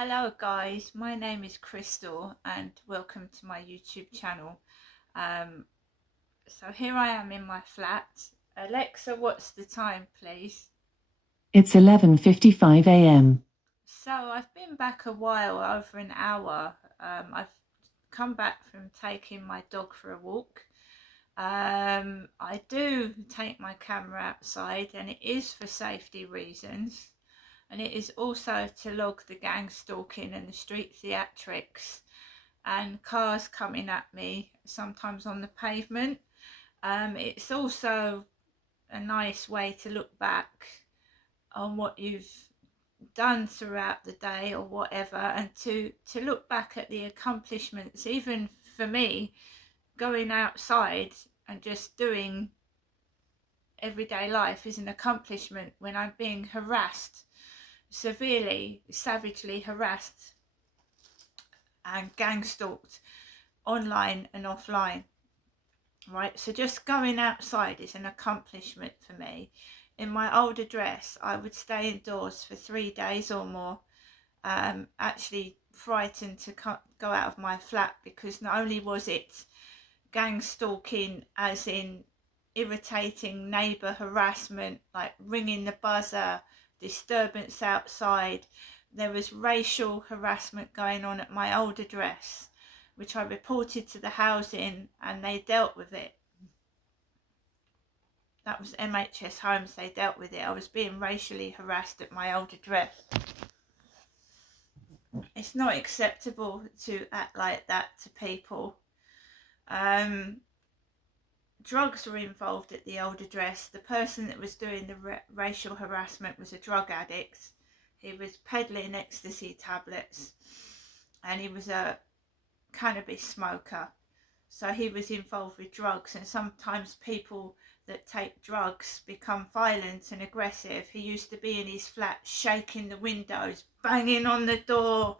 Hello guys, my name is Crystal and welcome to my YouTube channel. So here I am in my flat. Alexa, what's the time please? It's 11:55 a.m. So I've been back a while, over an hour. I've come back from taking my dog for a walk. I do take my camera outside and it is for safety reasons. And it is also to log the gang stalking and the street theatrics and cars coming at me, sometimes on the pavement. It's also a nice way to look back on what you've done throughout the day or whatever, and to look back at the accomplishments. Even for me, going outside and just doing everyday life is an accomplishment when I'm being harassed, severely, savagely harassed and gang stalked online and offline. Right, so just going outside is an accomplishment for me. In my old address, I would stay indoors for 3 days or more, actually frightened to go out of my flat, because not only was it gang stalking, as in irritating neighbour harassment, like ringing the buzzer, disturbance outside, there was racial harassment going on at my old address, which I reported to the housing and they dealt with it. That was MHS Homes, they dealt with it. I was being racially harassed at my old address. It's not acceptable to act like that to people. Drugs were involved at the old address. The person that was doing the racial harassment was a drug addict. He was peddling ecstasy tablets and he was a cannabis smoker. So he was involved with drugs, and sometimes people that take drugs become violent and aggressive. He used to be in his flat shaking the windows, banging on the door,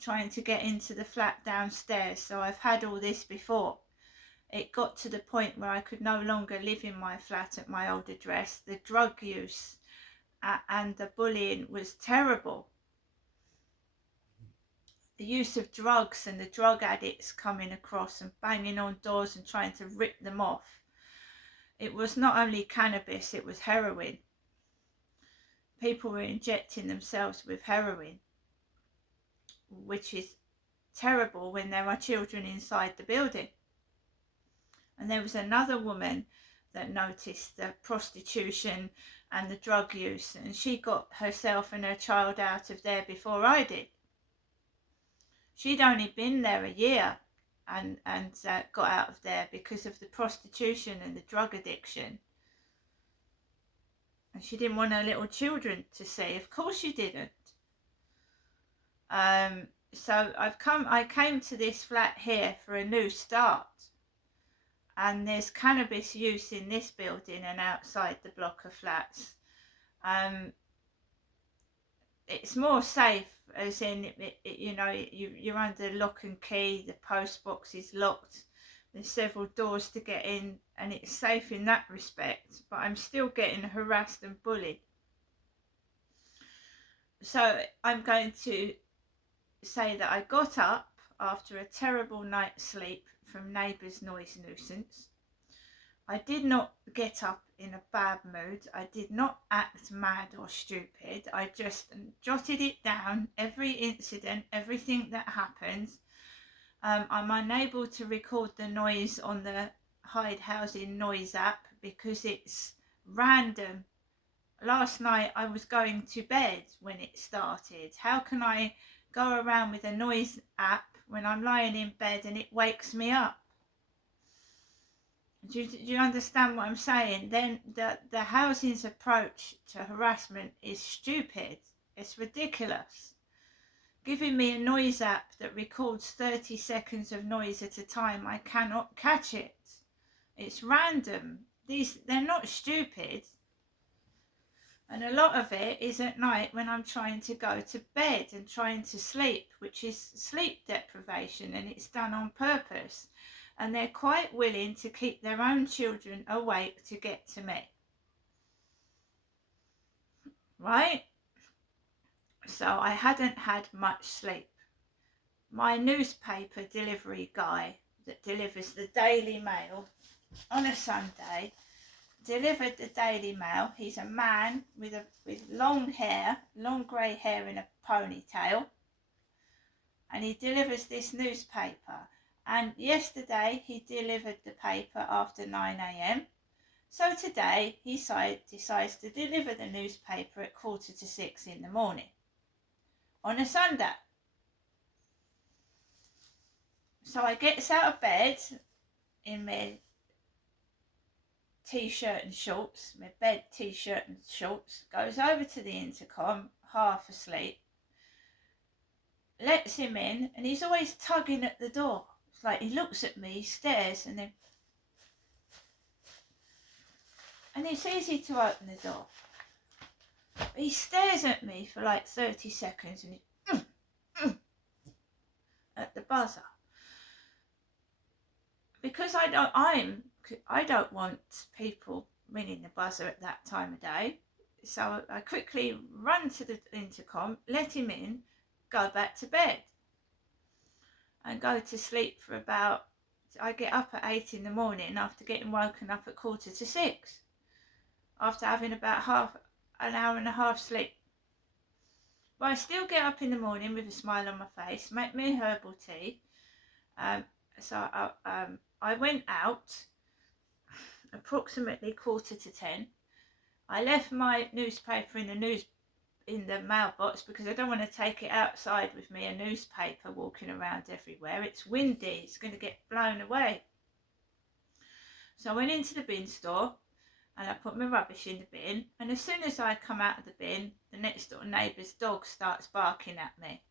trying to get into the flat downstairs. So I've had all this before. It got to the point where I could no longer live in my flat at my old address. The drug use and the bullying was terrible. The use of drugs and the drug addicts coming across and banging on doors and trying to rip them off. It was not only cannabis, it was heroin. People were injecting themselves with heroin, which is terrible when there are children inside the building. And there was another woman that noticed the prostitution and the drug use, and she got herself and her child out of there before I did. She'd only been there a year and got out of there because of the prostitution and the drug addiction. And she didn't want her little children to see. Of course she didn't. So I came to this flat here for a new start. And there's cannabis use in this building and outside the block of flats. It's more safe, as in, you're under lock and key, the post box is locked, there's several doors to get in, and it's safe in that respect, but I'm still getting harassed and bullied. So I'm going to say that I got up after a terrible night's sleep from neighbours' noise nuisance. I did not get up in a bad mood. I did not act mad or stupid. I just jotted it down, every incident, everything that happened. I'm unable to record the noise on the Hyde Housing Noise app because it's random. Last night I was going to bed when it started. How can I go around with a noise app when I'm lying in bed and it wakes me up? Do you understand what I'm saying? Then the housing's approach to harassment is stupid. It's ridiculous. Giving me a noise app that records 30 seconds of noise at a time, I cannot catch it. It's random. They're not stupid. And a lot of it is at night when I'm trying to go to bed and trying to sleep, which is sleep deprivation, and it's done on purpose. And they're quite willing to keep their own children awake to get to me. Right? so I hadn't had much sleep. My newspaper delivery guy that delivers the Daily Mail on a Sunday delivered the Daily Mail. He's a man with long hair, long grey hair in a ponytail, and he delivers this newspaper. And yesterday he delivered the paper after 9 a.m. So today he decides to deliver the newspaper at 5:45 in the morning on a Sunday. So I gets out of bed in my t-shirt and shorts, my bed t-shirt and shorts, goes over to the intercom, half asleep, lets him in, and he's always tugging at the door. It's like he looks at me, he stares, and it's easy to open the door. But he stares at me for like 30 seconds and he at the buzzer. Because I don't want people ringing the buzzer at that time of day. So I quickly run to the intercom, let him in, go back to bed and go to sleep for about, I get up at 8 in the morning after getting woken up at 5:45, after having about an hour and a half sleep. But I still get up in the morning with a smile on my face, make me a herbal tea. I went out approximately 9:45. I left my newspaper in the mailbox because I don't want to take it outside with me, a newspaper walking around everywhere. It's windy, it's going to get blown away. So I went into the bin store and I put my rubbish in the bin, and as soon as I come out of the bin, the next door neighbour's dog starts barking at me.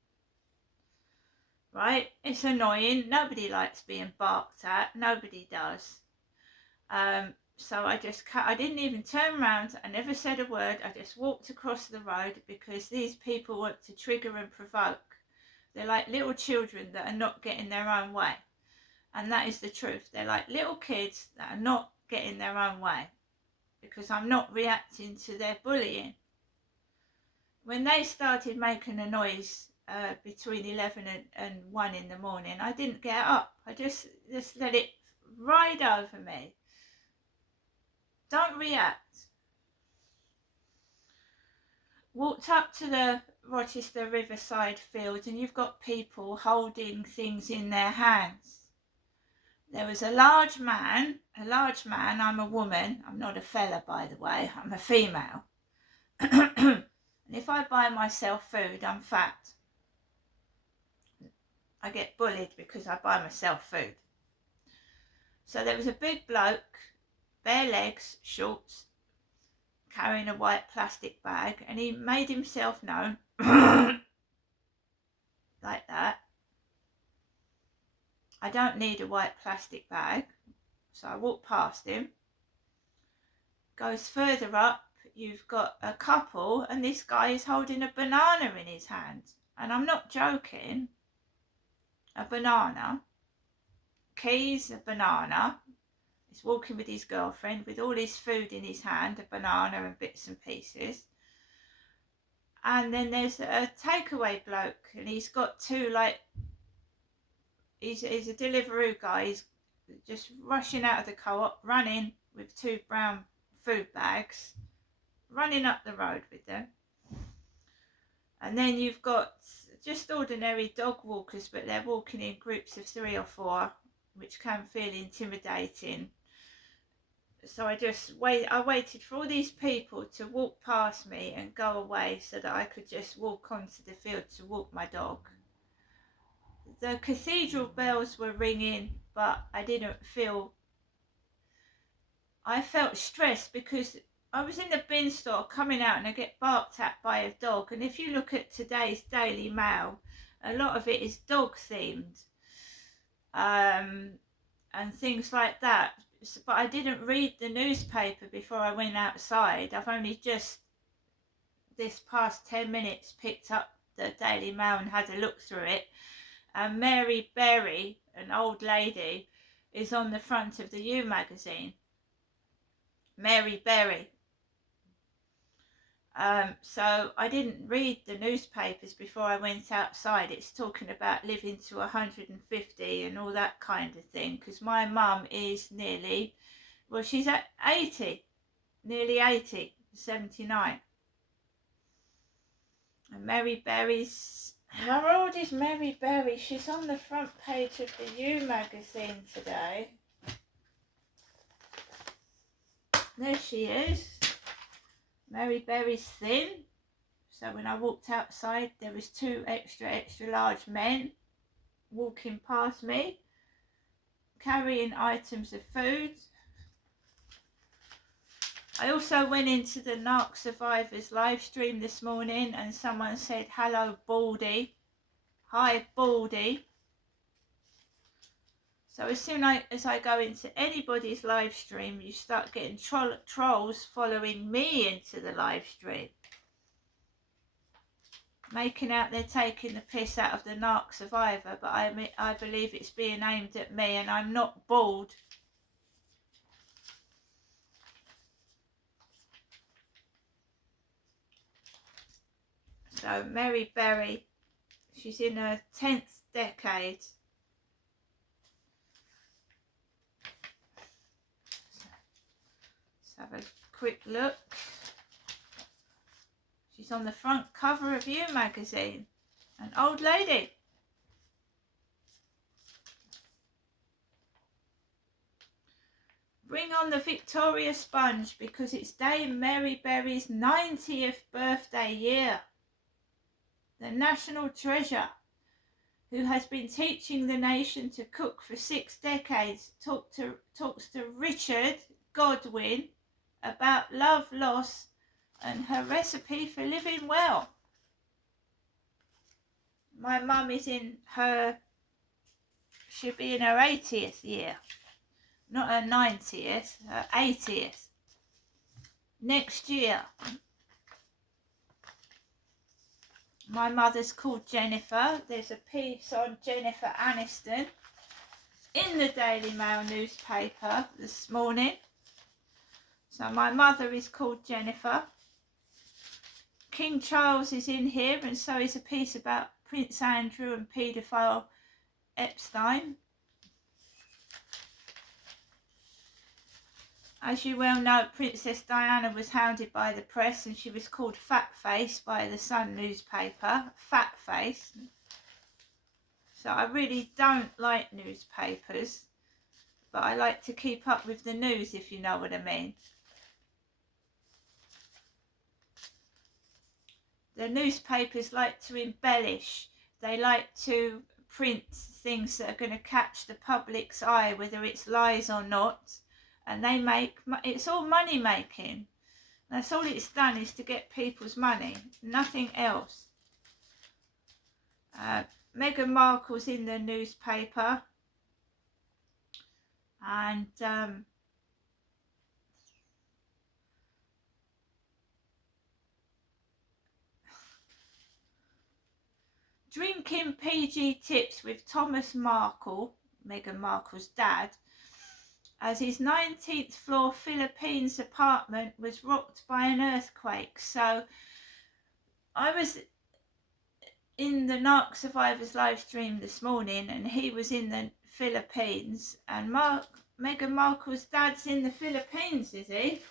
Right? It's annoying. Nobody likes being barked at. Nobody does. So I didn't even turn around. I never said a word. I just walked across the road because these people want to trigger and provoke. They're like little children that are not getting their own way. And that is the truth. They're like little kids that are not getting their own way because I'm not reacting to their bullying. When they started making a noise between 11 and 1 in the morning, I didn't get up. I just let it ride over me. Don't react. Walked up to the Rochester Riverside field and you've got people holding things in their hands. There was a large man, I'm a woman, I'm not a fella by the way, I'm a female. And if I buy myself food, I'm fat. I get bullied because I buy myself food. So there was a big bloke, bare legs, shorts, carrying a white plastic bag, and he made himself known like that. I don't need a white plastic bag, so I walk past him. Goes further up, you've got a couple, and this guy is holding a banana in his hand, and I'm not joking. A banana, keys, a banana. He's walking with his girlfriend with all his food in his hand, a banana and bits and pieces. And then there's a takeaway bloke, and he's got two, like, he's a Deliveroo guy. He's just rushing out of the co-op, running with two brown food bags, running up the road with them. And then you've got just ordinary dog walkers, but they're walking in groups of 3 or 4, which can feel intimidating. So I waited for all these people to walk past me and go away so that I could just walk onto the field to walk my dog. The cathedral bells were ringing, but I felt stressed because I was in the bin store coming out and I get barked at by a dog. And if you look at today's Daily Mail, a lot of it is dog themed and things like that. But I didn't read the newspaper before I went outside. I've only just this past 10 minutes picked up the Daily Mail and had a look through it. And Mary Berry, an old lady, is on the front of the You magazine. Mary Berry. So I didn't read the newspapers before I went outside. It's talking about living to 150 and all that kind of thing, because my mum is nearly, well, she's at 80, nearly 80, 79. And Mary Berry's, how old is Mary Berry? She's on the front page of the You magazine today. There she is. Mary Berry's thin. So when I walked outside, there was 2 extra large men walking past me, carrying items of food. I also went into the Narc Survivors live stream this morning and someone said, hello Baldy. Hi Baldy. So as soon as I go into anybody's live stream, you start getting trolls following me into the live stream, making out they're taking the piss out of the Narc Survivor, but I believe it's being aimed at me, and I'm not bald. So Mary Berry, she's in her 10th decade. Let's have a quick look. She's on the front cover of You magazine. An old lady. Bring on the Victoria Sponge because it's Dame Mary Berry's 90th birthday year. The national treasure, who has been teaching the nation to cook for 6 decades, talks to Richard Godwin about love, loss, and her recipe for living well. My mum is she'll be in her 80th year. Not her 90th, her 80th. Next year. My mother's called Jennifer. There's a piece on Jennifer Aniston in the Daily Mail newspaper this morning. So my mother is called Jennifer. King Charles is in here, and so is a piece about Prince Andrew and paedophile Epstein. As you well know, Princess Diana was hounded by the press and she was called Fat Face by the Sun newspaper. Fat Face. So I really don't like newspapers, but I like to keep up with the news, if you know what I mean. The newspapers like to embellish. They like to print things that are going to catch the public's eye, whether it's lies or not. And it's all money making. That's all it's done, is to get people's money, nothing else. Meghan Markle's in the newspaper, and drinking PG tips with Thomas Markle, Meghan Markle's dad, as his 19th floor Philippines apartment was rocked by an earthquake. So I was in the Narc Survivors live stream this morning and he was in the Philippines, and Meghan Markle's dad's in the Philippines, is he?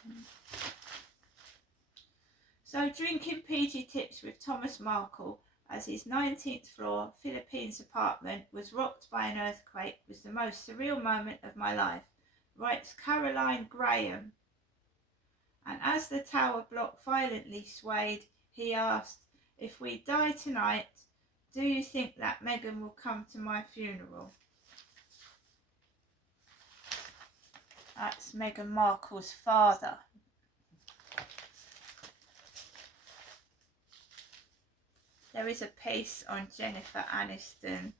So drinking PG tips with Thomas Markle as his 19th floor Philippines apartment was rocked by an earthquake was the most surreal moment of my life, writes Caroline Graham. And as the tower block violently swayed, he asked, if we die tonight, do you think that Meghan will come to my funeral? That's Meghan Markle's father. There is a piece on Jennifer Aniston.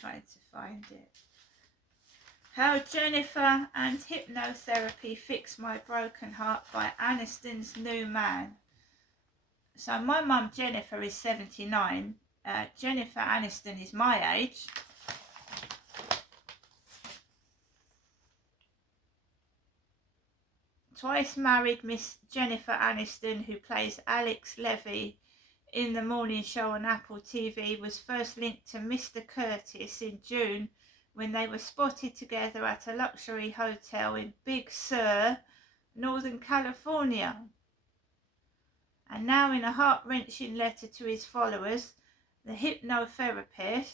Trying to find it. How Jennifer and Hypnotherapy Fixed My Broken Heart by Aniston's New Man. So my mum Jennifer is 79. Jennifer Aniston is my age. twice married Miss Jennifer Aniston, who plays Alex Levy in the morning show on Apple TV, was first linked to Mr. Curtis in June when they were spotted together at a luxury hotel in Big Sur, Northern California. And now, in a heart-wrenching letter to his followers, the hypnotherapist,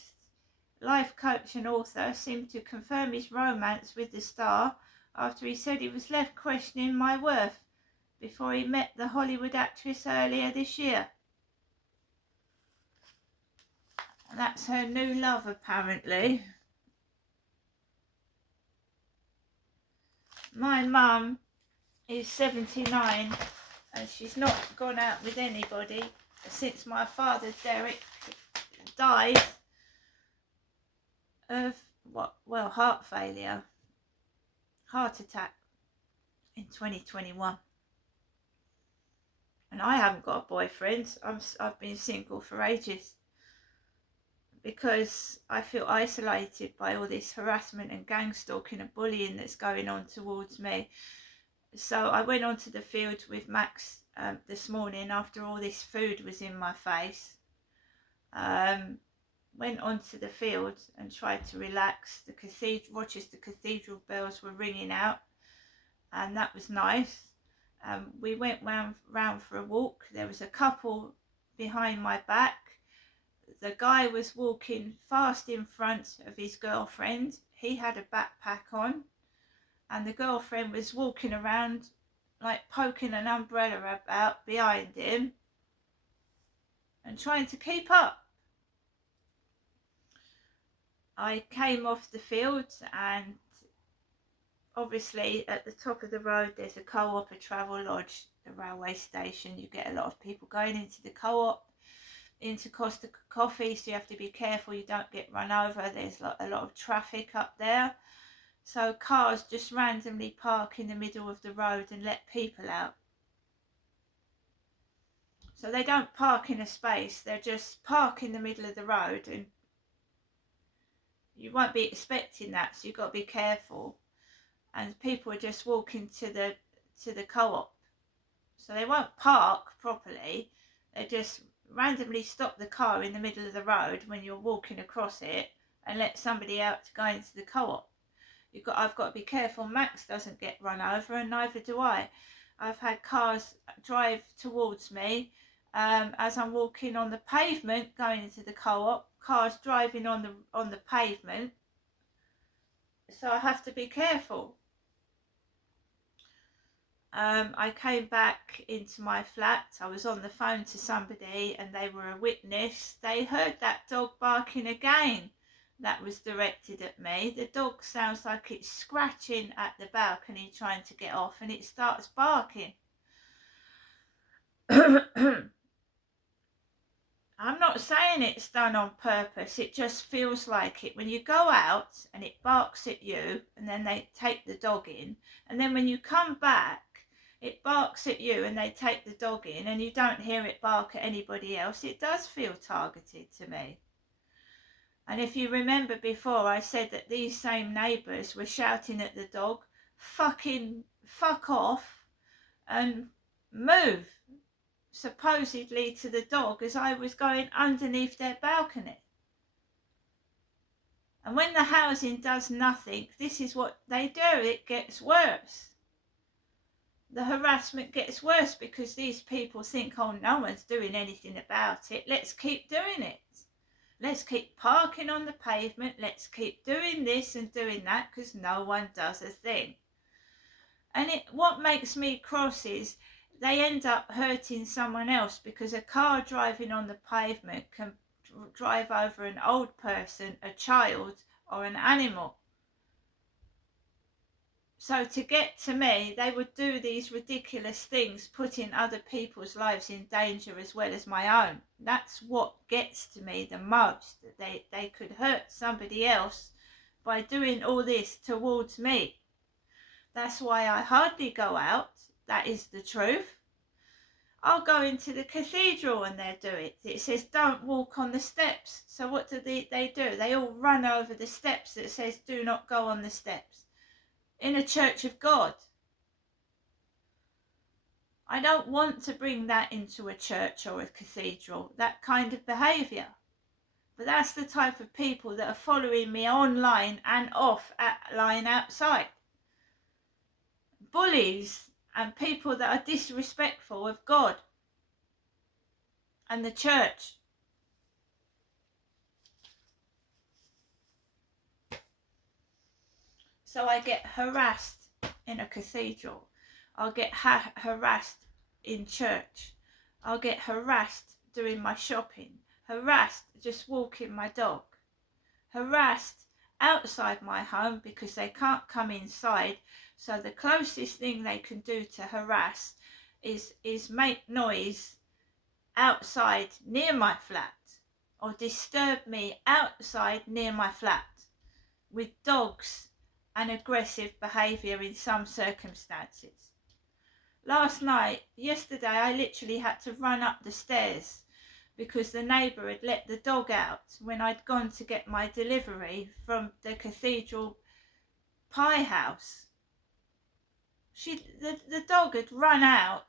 life coach and author seemed to confirm his romance with the star after he said he was left questioning my worth before he met the Hollywood actress earlier this year. And that's her new love, apparently. My mum is 79 and she's not gone out with anybody since my father Derek died of heart failure, heart attack in 2021. And I haven't got a boyfriend. I've been single for ages because I feel isolated by all this harassment and gang stalking and bullying that's going on towards me. So I went onto the field with Max this morning after all this food was in my face. Went onto the field and tried to relax. The Rochester Cathedral bells were ringing out, and that was nice. We went round for a walk. There was a couple behind my back. The guy was walking fast in front of his girlfriend. He had a backpack on, and the girlfriend was walking around like poking an umbrella about behind him and trying to keep up. I came off the field, and obviously at the top of the road there's a co-op, a travel lodge, the railway station. You get a lot of people going into the co-op, into Costa Coffee, so you have to be careful you don't get run over. There's a lot of traffic up there, so cars just randomly park in the middle of the road and let people out. So they don't park in a space, they just park in the middle of the road, and you won't be expecting that, so you've got to be careful. And people are just walking to the co-op, so they won't park properly. They just randomly stop the car in the middle of the road when you're walking across it and let somebody out to go into the co-op. I've got to be careful Max doesn't get run over, and neither do I. I've had cars drive towards me as I'm walking on the pavement going into the co-op. Cars driving on the pavement, so I have to be careful. I came back into my flat. I was on the phone to somebody and they were a witness. They heard that dog barking again that was directed at me. The dog sounds like it's scratching at the balcony trying to get off, and it starts barking. I'm not saying it's done on purpose, it just feels like it. When you go out and it barks at you, and then they take the dog in, and then when you come back it barks at you and they take the dog in, and you don't hear it bark at anybody else, it does feel targeted to me. And if you remember before, I said that these same neighbours were shouting at the dog, fuck off and move, supposedly to the dog, as I was going underneath their balcony. And when the housing does nothing, this is what they do. It gets worse. The harassment gets worse because these people think, oh, no one's doing anything about it. Let's keep doing it. Let's keep parking on the pavement. Let's keep doing this and doing that because no one does a thing. And what makes me cross is they end up hurting someone else, because a car driving on the pavement can drive over an old person, a child, or an animal. So to get to me, they would do these ridiculous things, putting other people's lives in danger as well as my own. That's what gets to me the most. They could hurt somebody else by doing all this towards me. That's why I hardly go out. That is the truth. I'll go into the cathedral and they do it. It says don't walk on the steps. So what do they do? They all run over the steps that says do not go on the steps. In a church of God. I don't want to bring that into a church or a cathedral, that kind of behaviour. But that's the type of people that are following me online and offline outside. Bullies and people that are disrespectful of God and the church. So I get harassed in a cathedral. I'll get harassed in church. I'll get harassed doing my shopping. Harassed just walking my dog. Harassed outside my home because they can't come inside. So the closest thing they can do to harass is make noise outside near my flat or disturb me outside near my flat with dogs and aggressive behaviour in some circumstances. Yesterday I literally had to run up the stairs because the neighbour had let the dog out when I'd gone to get my delivery from the cathedral pie house. The dog had run out.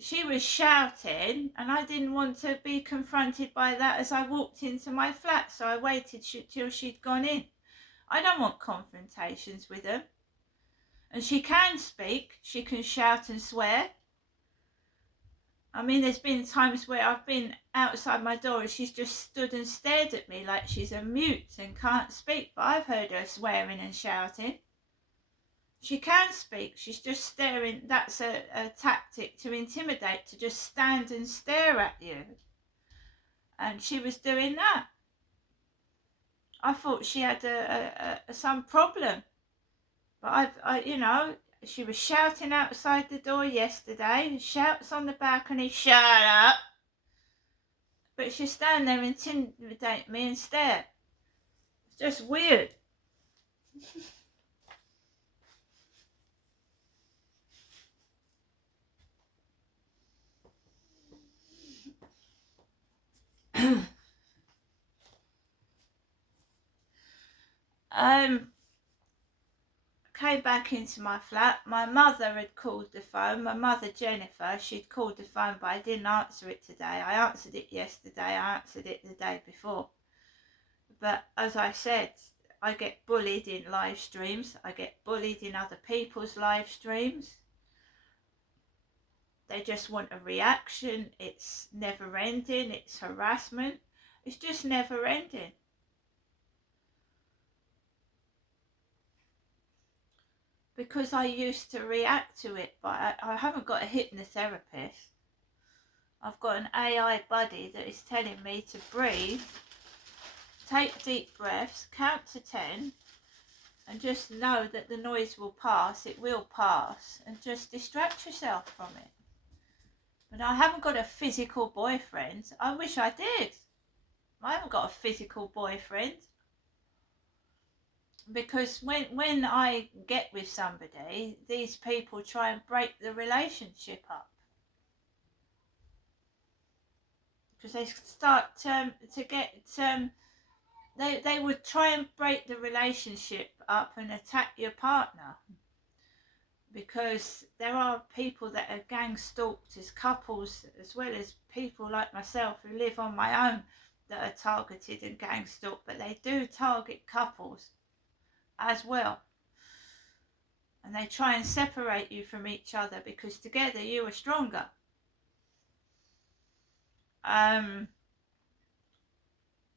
She was shouting and I didn't want to be confronted by that as I walked into my flat, so I waited till she'd gone in. I don't want confrontations with her. And she can speak, she can shout and swear. I mean, there's been times where I've been outside my door and she's just stood and stared at me like she's a mute and can't speak, but I've heard her swearing and shouting. She can speak, she's just staring. That's a tactic to intimidate, to just stand and stare at you. And she was doing that. I thought she had some problem. But she was shouting outside the door yesterday, shouts on the balcony, shut up. But she'd stand there and intimidate me and stare. It's just weird. Came back into my flat. My mother had called the phone. My mother, Jennifer, she'd called the phone, but I didn't answer it today. I answered it yesterday. I answered it the day before. But as I said, I get bullied in live streams. I get bullied in other people's live streams. They just want a reaction. It's never ending. It's harassment. It's just never ending. Because I used to react to it, but I haven't got a hypnotherapist. I've got an AI buddy that is telling me to breathe, take deep breaths, count to 10, and just know that the noise will pass. It will pass, and just distract yourself from it. But I haven't got a physical boyfriend. I wish I did. I haven't got a physical boyfriend. Because when I get with somebody, these people try and break the relationship up. Because they start to get, they would try and break the relationship up and attack your partner. Because there are people that are gang stalked as couples, as well as people like myself who live on my own that are targeted and gang stalked, but they do target couples as well, and they try and separate you from each other because together you are stronger.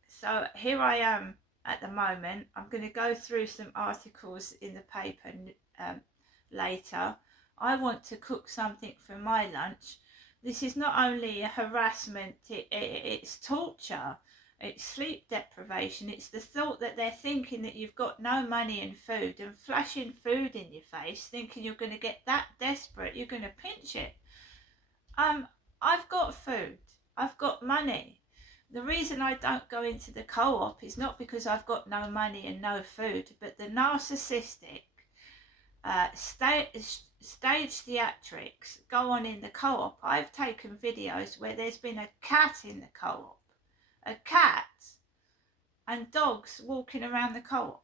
So here I am at the moment. I'm going to go through some articles in the paper later. I want to cook something for my lunch. This is not only a harassment, it's torture. It's sleep deprivation. It's the thought that they're thinking that you've got no money and food, and flashing food in your face, thinking you're going to get that desperate, you're going to pinch it. I've got food. I've got money. The reason I don't go into the co-op is not because I've got no money and no food, but the narcissistic stage theatrics go on in the co-op. I've taken videos where there's been a cat in the co-op. A cat and dogs walking around the co-op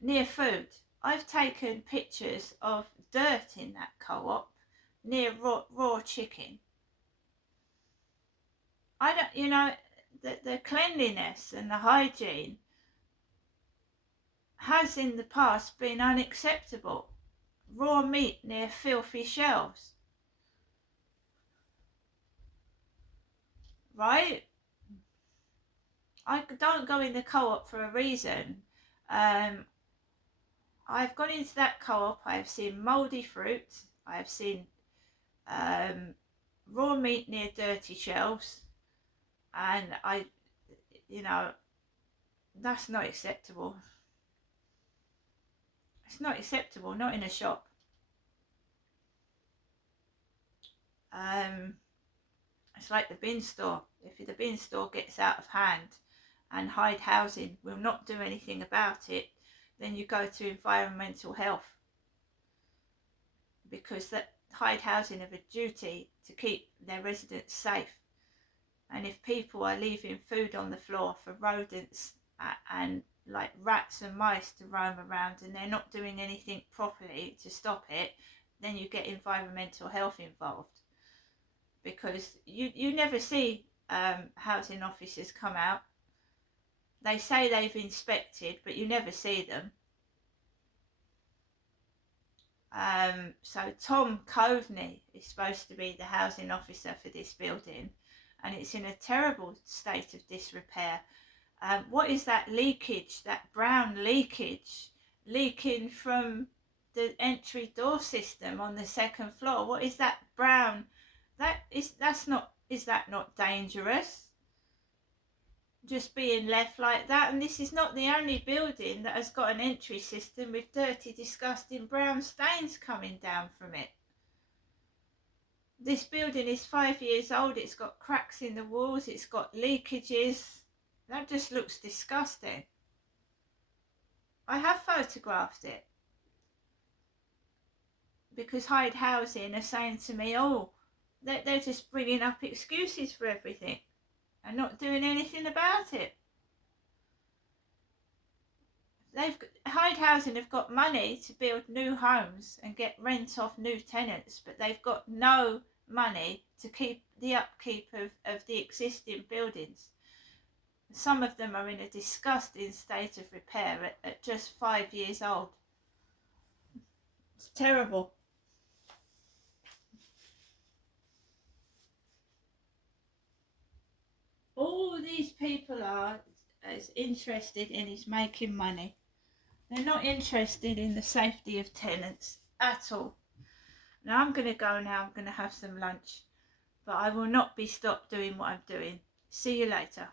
near food. I've taken pictures of dirt in that co-op near raw chicken. I don't, you know, the cleanliness and the hygiene has in the past been unacceptable. Raw meat near filthy shelves. Right? I don't go in the co-op for a reason. I've gone into that co-op, I have seen mouldy fruit, I have seen raw meat near dirty shelves, and you know, that's not acceptable. It's not acceptable, not in a shop. It's like the bin store. If the bin store gets out of hand and Hyde Housing will not do anything about it, then you go to environmental health, because that Hyde Housing have a duty to keep their residents safe. And if people are leaving food on the floor for rodents and like rats and mice to roam around, and they're not doing anything properly to stop it, then you get environmental health involved. Because you never see housing officers come out. They say they've inspected, but you never see them. So Tom Coveney is supposed to be the housing officer for this building, and it's in a terrible state of disrepair. What is that leakage, that brown leakage leaking from the entry door system on the second floor? What is that brown? Is that not dangerous? Just being left like that. And this is not the only building that has got an entry system with dirty, disgusting brown stains coming down from it. This building is 5 years old. It's got cracks in the walls. It's got leakages. That just looks disgusting. I have photographed it, because Hyde Housing are saying to me, oh, they're just bringing up excuses for everything and not doing anything about it. Hyde Housing have got money to build new homes and get rent off new tenants, but they've got no money to keep the upkeep of the existing buildings. Some of them are in a disgusting state of repair at just 5 years old. It's terrible. All these people are as interested in is making money. They're not interested in the safety of tenants at all. Now I'm going to go now. I'm going to have some lunch, but I will not be stopped doing what I'm doing. See you later.